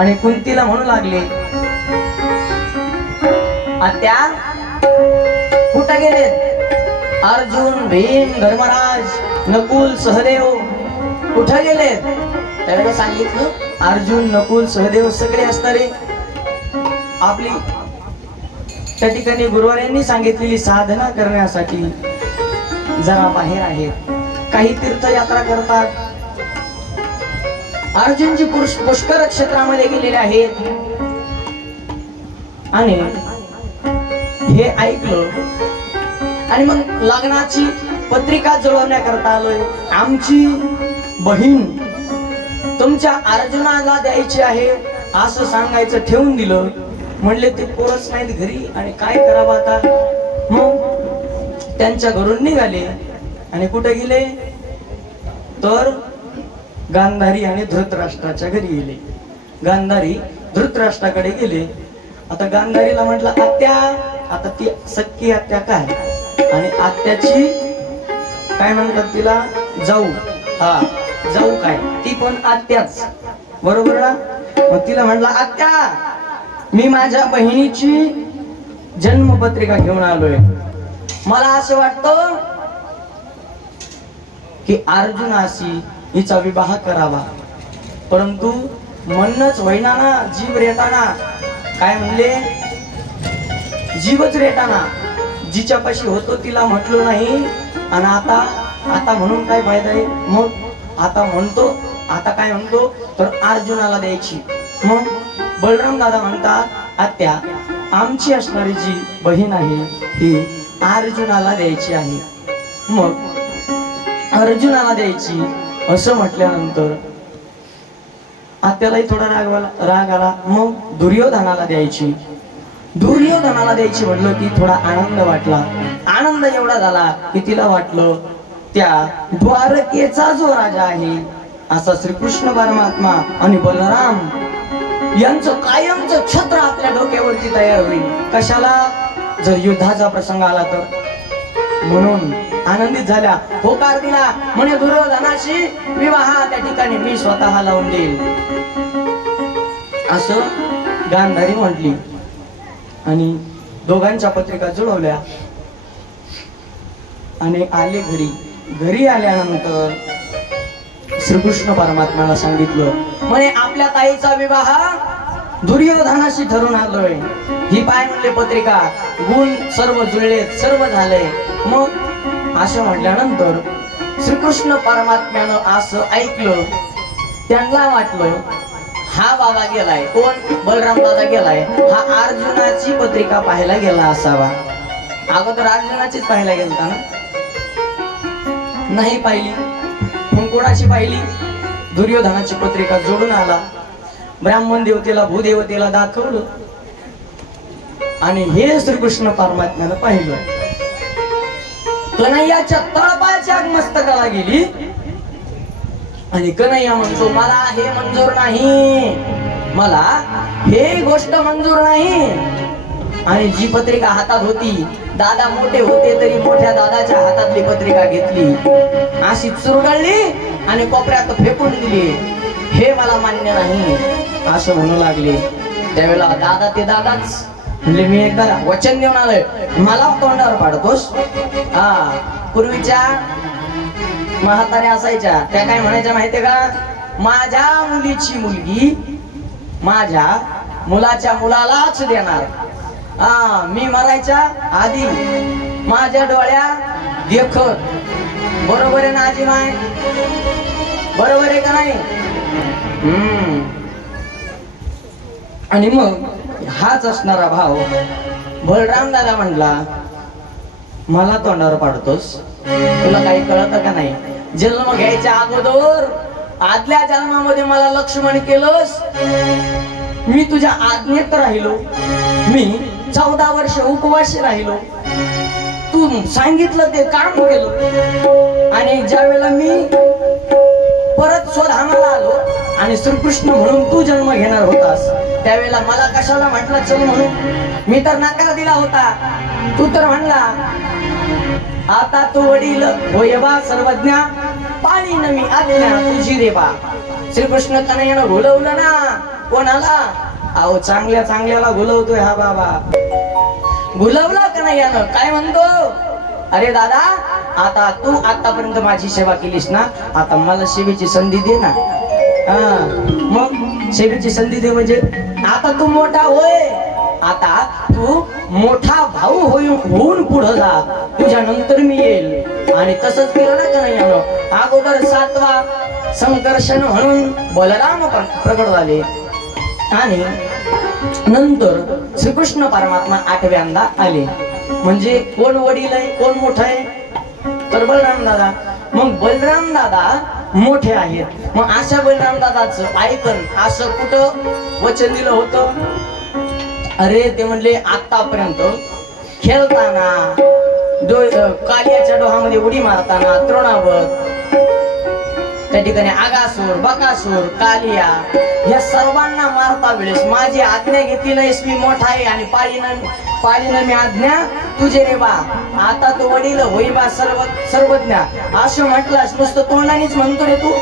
आणि कुंतीला म्हणू लागले, आत्या कुठं गेले? अर्जुन, भीम, धर्मराज, नकुल, सहदेव कुठं गेले? त्याला सांगितलं अर्जुन, नकुल, सहदेव सगळे असणारे आपली त्या ठिकाणी गुरुवारांनी सांगितलेली साधना करण्यासाठी जरा बाहेर आहेत, काही तीर्थयात्रा करतात. अर्जुनजी पुष्कर क्षेत्रामध्ये गेलेले आहेत आणि हे ऐकलं आणि मग लग्नाची पत्रिका जुळवण्याकरता आलोय. आमची बहीण तुमच्या अर्जुनाला द्यायची आहे असं सांगायचं ठेवून दिलं. म्हणले ते पोरच नाहीत घरी आणि काय करावं आता. मग त्यांच्या घरून निघाले आणि कुठे गेले तर गांधारी आणि धृतराष्ट्राच्या घरी गेले. गांधारी धृतराष्ट्राकडे गेले. आता गांधारीला म्हटलं आत्या, आता ती सख्खी आत्या काय आणि आत्याची काय म्हणतात तिला जाऊ, हा जाऊ काय ती पण आत्याच बरोबर ना. मग तिला म्हटलं आत्या मी माझ्या बहिणीची जन्मपत्रिका घेऊन आलोय. मला असं वाटतं की अर्जुनाशी हिचा विवाह करावा, परंतु म्हणणंच होईना, जीव रेटाना. काय म्हणले? जीवच रेटाना. जिच्यापाशी होतो तिला म्हटलो नाही आणि आता म्हणून काय फायदा आहे. मग आता म्हणतो, आता काय म्हणतो तर अर्जुनाला द्यायची. मग बलराम दादा म्हणतात आत्या आमची असणारी जी बहीण आहे ही अर्जुनाला द्यायची आहे. मग अर्जुनाला द्यायची असं म्हटल्यानंतर आत्यालाही थोडा राग आला. मग दुर्योधनाला द्यायची. दुर्योधनाला द्यायची म्हटलं की थोडा आनंद वाटला. आनंद एवढा झाला की तिला वाटलं त्या द्वारकेचा जो राजा आहे असा श्रीकृष्ण परमात्मा आणि बलराम यांचं कायमचं छत्र आपल्या डोक्यावरती तयार होईल. कशाला? जर युद्धाचा प्रसंग आला तर. म्हणून आनंदित झाल्या, होकार दिला म्हणे दुर्योधनाशी विवाह त्या ठिकाणी मी स्वतः लावून देईल असं गांधारी म्हटली. आणि दोघांच्या पत्रिका जुळवल्या आणि आले घरी. घरी आल्यानंतर श्रीकृष्ण परमात्म्याला सांगितलं म्हणे आपल्या ताईचा विवाह दुर्योधनाशी ठरून आलोय. ही पाय म्हणले पत्रिका, गुण सर्व जुळले, सर्व झाले. मग असं म्हटल्यानंतर श्रीकृष्ण परमात्म्यानं असं ऐकलं. त्यांना वाटलं हा बाबा गेलाय, कोण? बलराम दादा गेलाय, हा अर्जुनाची पत्रिका पाहायला गेला असावा. अगोदर अर्जुनाचीच पाहायला गेलता ना, नाही पाहिली. मग कोणाची पाहिली? दुर्योधनाची पत्रिका जोडून आला. ब्राह्मण देवतेला भूदेवतेला दाखवलं आणि हे श्रीकृष्ण परमात्म्यानं पाहिलं. कन्हैयाच्या तळपायाच्या मस्तकाला गेली आणि कन्हैया म्हणतो मला हे मंजूर नाही, मला हे गोष्ट मंजूर नाही. आणि जी पत्रिका हातात होती, दादा मोठे होते तरी मोठ्या दादाच्या हातातली पत्रिका घेतली, अशी चुरगळली आणि कोपऱ्यात फेकून दिली. हे मला मान्य नाही असं म्हणू लागले. त्यावेळेला दादा ते दादाच म्हणजे मी एकदा वचन देऊन आलोय, मला तोंडावर पाडतोस. हा पूर्वीच्या म्हाताऱ्या असायच्या, त्या काय म्हणायच्या माहितीये का? माझ्या मुलीची मुलगी माझ्या मुलाच्या मुलालाच देणार. हा मी मरायच्या आधी माझ्या डोळ्या देखत. बरोबर आहे ना आजी माय? बरोबर आहे का नाही? आणि मग हाच असणारा भाव बलराम दादा म्हणला मला तोंडावर पाडतोस, तुला काही कळत का नाही? जन्म घ्यायच्या अगोदर आदल्या जन्मामध्ये मला लक्ष्मण केलंस, मी तुझ्या आज्ञेत राहिलो, मी 14 वर्ष उपवासी राहिलो, तू सांगितलं ते काम केलं. आणि ज्या वेळेला मी परत स्वधामाला आलो आणि श्रीकृष्ण म्हणून तू जन्म घेणार होतास, त्यावेळेला मला कशाला म्हटलं चल म्हणून? मी तर नकार दिला होता. तू तर म्हणला आता तू वडील होय बा सर्वज्ञ, पाणी नवी आज्ञा तुझी रे बा. श्रीकृष्ण कन्हैयानं बोलवलं ना, कोणाला? अहो चांगल्या चांगल्याला गुलवतोय हा बाबा. गुलवला का नाही यानं? काय म्हणतो? अरे दादा, आता तू आतापर्यंत माझी सेवा केलीस ना, आता मला सेवेची संधी दे ना. मग सेवेची संधी दे म्हणजे आता तू मोठा होय, आता तू मोठा भाऊ होऊन पुढे जा, तुझ्या नंतर मी येईल. आणि तसंच केलं ना का नाही यानं? अगोदर 7वा संकर्षण म्हणून बलराम प्रकट झाले आणि नंतर श्रीकृष्ण परमात्मा 8व्यांदा आले. म्हणजे कोण वडील आहे, कोण मोठा आहे? तर बलराम दादा. मग बलराम दादा मोठे आहेत. मग अशा बलराम दादाचं ऐकन असं कुठं वचन दिलं होतं? अरे ते म्हणले आतापर्यंत खेळताना, कालियाच्या डोहामध्ये उडी मारताना, तृणावर त्या ठिकाणी आगासूर, बकासूर, कालिया या सर्वांना मारता वेळेस माझी आज्ञा घेतली नाहीस. मी मोठा आहे आणि पाळीनं मी आज्ञा तुझे रे बा. आता तो वडील होई बा सर्वज्ञ असं म्हटलास. नुसतं तोंडानेच म्हणतो रे तू,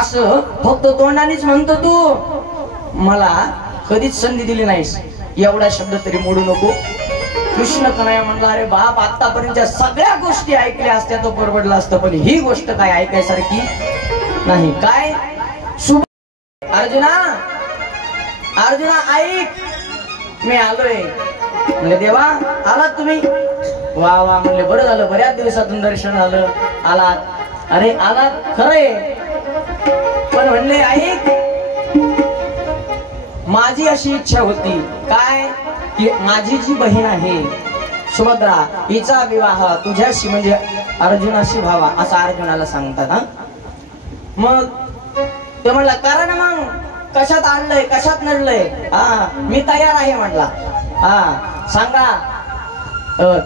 असं फक्त तोंडानेच म्हणतो तू, मला कधीच संधी दिली नाहीस. एवढा शब्द तरी मोडू नको. कृष्ण कन्हैया म्हणला, अरे बाप, आतापर्यंतच्या सगळ्या गोष्टी ऐकल्या असत्या तो परवडला असतं, पण ही गोष्ट काय ऐकायसारखी नाही. काय? अर्जुना, अर्जुना ऐक, मी आलोय. म्हणजे देवा आलात तुम्ही? वा वा म्हणले, बरं झालं, बऱ्याच दिवसातून दर्शन झालं, आलात. अरे आलात खरंय, पण म्हणले ऐक, माझी अशी इच्छा होती. काय? की माझी जी बहीण आहे सुभद्रा, हिचा विवाह तुझ्याशी म्हणजे अर्जुनाशी व्हावा, असं अर्जुनाला सांगतात. हा मग ते म्हणला, कारण मग कशात आणलंय, कशात नडलंय? मी तयार आहे म्हटला. सांगा,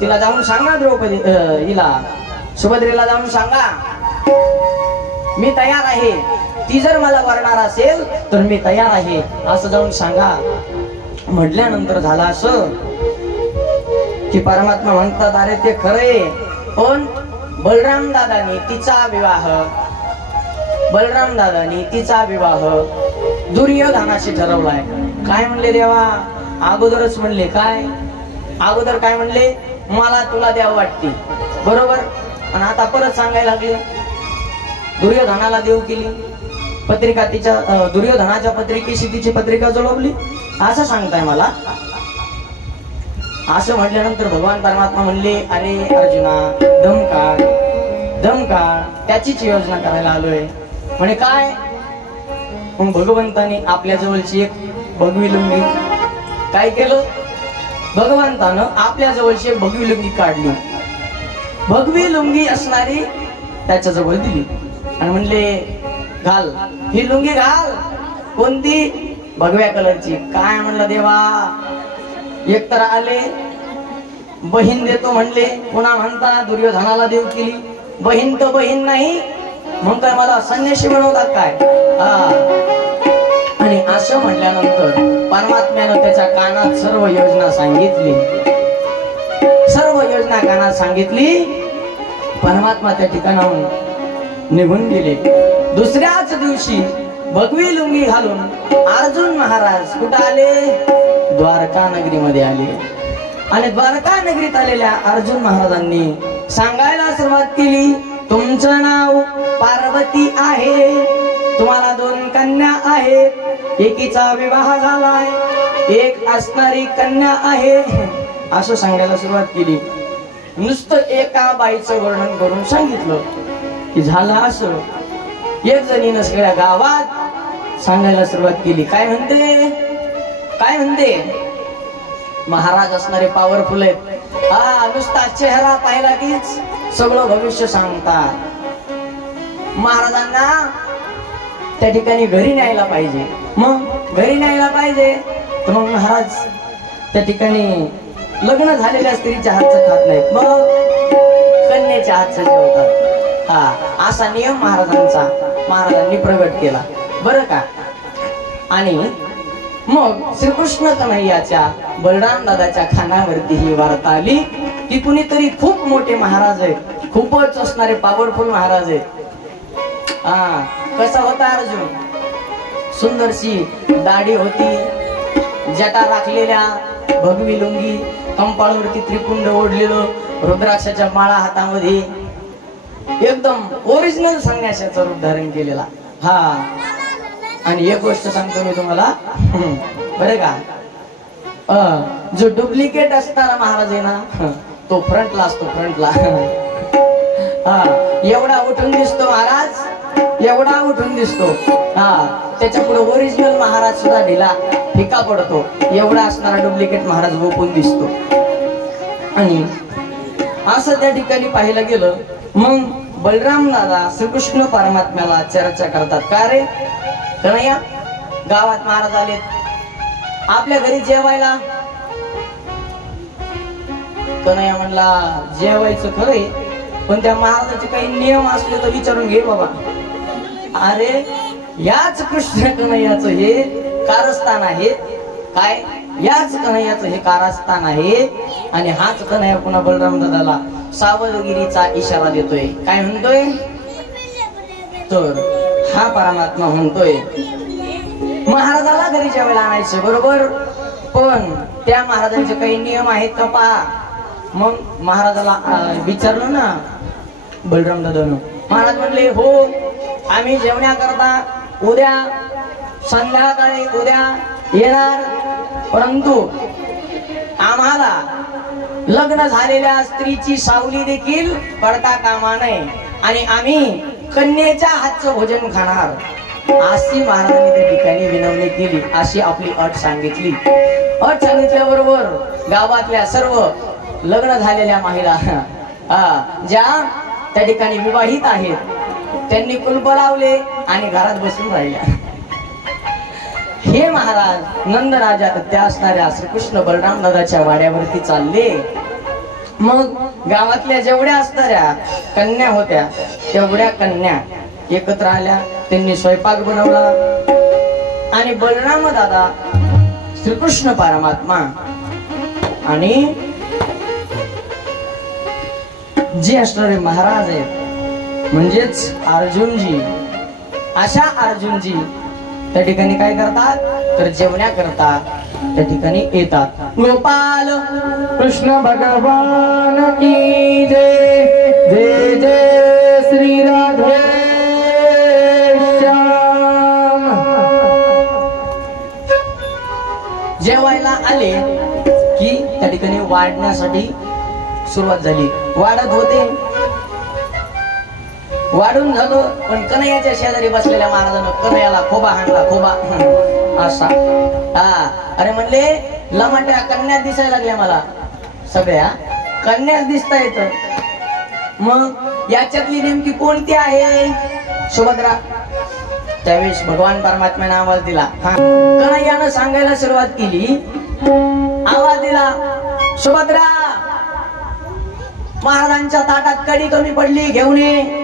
तिला जाऊन सांगा, द्रौपदी हिला सुभद्रेला जाऊन सांगा मी तयार आहे. ती जर मला वरणार असेल तर मी तयार आहे, असं जाऊन सांगा. म्हटल्यानंतर झालं असं की परमात्मा म्हणतात, अरे ते खरे, पण बलराम दादानी तिचा विवाह दुर्योधनाशी ठरवलाय. काय म्हणले देवा? अगोदरच म्हणले काय? अगोदर काय म्हणले? मला तुला द्यावं वाटते, बरोबर. आणि आता परत सांगायला लागले दुर्योधनाला देव केली पत्रिका, तिच्या दुर्योधनाच्या पत्रिकेशी तिची पत्रिका जुळवली, असं सांगताय मला. असं म्हटल्यानंतर भगवान परमात्मा म्हणले, अरे अर्जुना, दम काढ, त्याचीच योजना करायला आलोय. म्हणे काय? मग भगवंतानी आपल्या जवळची एक भगवी लुंगी काय केलं? भगवंतानं आपल्या जवळची एक भगवी लुंगी काढली, भगवी लुंगी असणारी त्याच्या जवळ दिली आणि म्हणले, घाल ही लुंगी, घाल. कोणती? भगव्या कलरची. काय म्हणलं देवा? एक तर आले बहीण देतो म्हणले, पुन्हा म्हणता दुर्योधनाला देव केली. बहीण तर बहीण नाही, मग काय मला संन्यासी बनवतात काय? आणि असं म्हटल्यानंतर परमात्म्यानं त्याच्या कानात सर्व योजना सांगितली. परमात्मा त्या ठिकाणाहून निघून गेले. दुसऱ्याच दिवशी भगवी लुंगी घालून अर्जुन महाराज कुठं आले? द्वारका नगरीमध्ये आले. आणि द्वारका नगरीत आलेल्या अर्जुन महाराजांनी सांगायला सुरुवात केली, तुमचं नाव पार्वती आहे, तुम्हाला 2 कन्या आहेत, एकीचा विवाह झालाय, एक असणारी कन्या आहे, असं सांगायला सुरुवात केली. नुसतं एका बाईचं वर्णन करून सांगितलं की झालं असं. एक जणीनं सगळ्या गावात सांगायला सुरुवात केली. काय म्हणते? महाराज असणारे पॉवरफुल आहेत. नुसता चेहरा पाहिला कीच सगळं भविष्य सांगतात. महाराजांना त्या ठिकाणी घरी न्यायला पाहिजे. मग घरी न्यायला पाहिजे तर मग महाराज त्या ठिकाणी लग्न झालेल्या स्त्रीच्या हातचं खात नाहीत, मग कन्येच्या हातचं जेवतात. असा नियम महाराजांनी प्रगट केला, बरं का. आणि मग श्रीकृष्ण कन्हैयाच्या बलराम दादाच्या खानावरती ही वार्ता आली की कुणीतरी खूप मोठे महाराज आहेत, खूपच असणारे पॉवरफुल महाराज आहेत. कसा होता अर्जुन? सुंदरशी दाढी होती, जटा राखलेल्या, भगवी लुंगी, कंपाळावरती त्रिपुंड ओढलेलं, रुद्राक्षाच्या माळा हातामध्ये, एकदम ओरिजिनल संन्याशाचं रूप धारण केलेला. हा, आणि एक गोष्ट सांगतो मी तुम्हाला बरं का, जो डुप्लिकेट असणारा महाराज आहे ना तो फ्रंटला असतो, फ्रंटला. हा, एवढा उठून दिसतो महाराज, एवढा उठून दिसतो. हा, त्याच्या पुढे ओरिजिनल महाराज सुद्धा ढिला फिका पडतो. एवढा असणारा डुप्लिकेट महाराज गोपून दिसतो. आणि असं त्या ठिकाणी पाहायला गेलं, मग बलराम दादा श्रीकृष्ण परमात्म्याला चर्चा करतात. का रे कन्हैया, गावात महाराज आलेत आपल्या घरी जेवायला. कन्हैया म्हणला जेवायचं खरंय, पण त्या महाराजाचे काही नियम असले तर विचारून घे बाबा. अरे याच कृष्ण कन्हैयाचं हे कारस्थान आहे. काय, याच कन्हैयाचं हे कारस्थान आहे. आणि हाच कन्हैया पुन्हा बलराम दादाला सावधगिरीचा इशारा देतोय. काय म्हणतोय, तर हा परमात्मा म्हणतोय महाराजाला घरी जेवायला आणायचं बरोबर, पण त्या महाराजांचे काही नियम आहेत का पहा. मग महाराजाला विचारलं ना बलराम दादानं. महाराज म्हणले हो, आम्ही जेवण्याकरता उद्या संध्याकाळी उद्या येणार, परंतु आम्हाला लग्न झालेल्या स्त्रीची सावली देखील पडता कामा नये आणि आम्ही कन्येच्या हातचं भोजन खाणार, अशी महाराजांनी त्या ठिकाणी विनवणी केली. अशी आपली अट सांगितली. अट सांगितल्याबरोबर गावातल्या सर्व लग्न झालेल्या महिला ज्या त्या ठिकाणी विवाहित आहेत त्यांनी कुलप लावले आणि घरात बसून राहिल्या. हे महाराज नंदराजा त्या असणाऱ्या श्रीकृष्ण बलराम दादाच्या वाड्यावरती चालले. मग गावातल्या जेवढ्या असणाऱ्या कन्या होत्या तेवढ्या कन्या एकत्र आल्या. त्यांनी स्वयंपाक बनवला आणि बलराम दादा श्रीकृष्ण परमात्मा आणि जे असणारे महाराज आहेत म्हणजेच अर्जुनजी, अशा अर्जुनजी त्या ठिकाणी काय करतात तर जेवण्याकरता त्या ठिकाणी येतात. गोपाल कृष्ण भगवान की जय, जय जय श्री राधे श्याम. जेवायला आले की त्या ठिकाणी वाढण्यासाठी सुरुवात झाली. वाढत होते, वाढून झालो, पण कन्हैयाच्या शेजारी बसलेल्या महाराजांना कन्हैयाला खोबा हाणला, खोबा असा. हा, अरे म्हणले लमाट्या कन्या दिसायला लागल्या, मला सगळ्या कन्याच दिसता येत. मग याच्यातली नेमकी कोणती आहे, सुभद्रा. त्यावेळेस भगवान परमात्म्याने आवाज दिला. कन्हैयानं सांगायला सुरुवात केली, आवाज दिला, सुभद्रा महाराजांच्या ताटात कडी कमी पडली, घेऊन ये.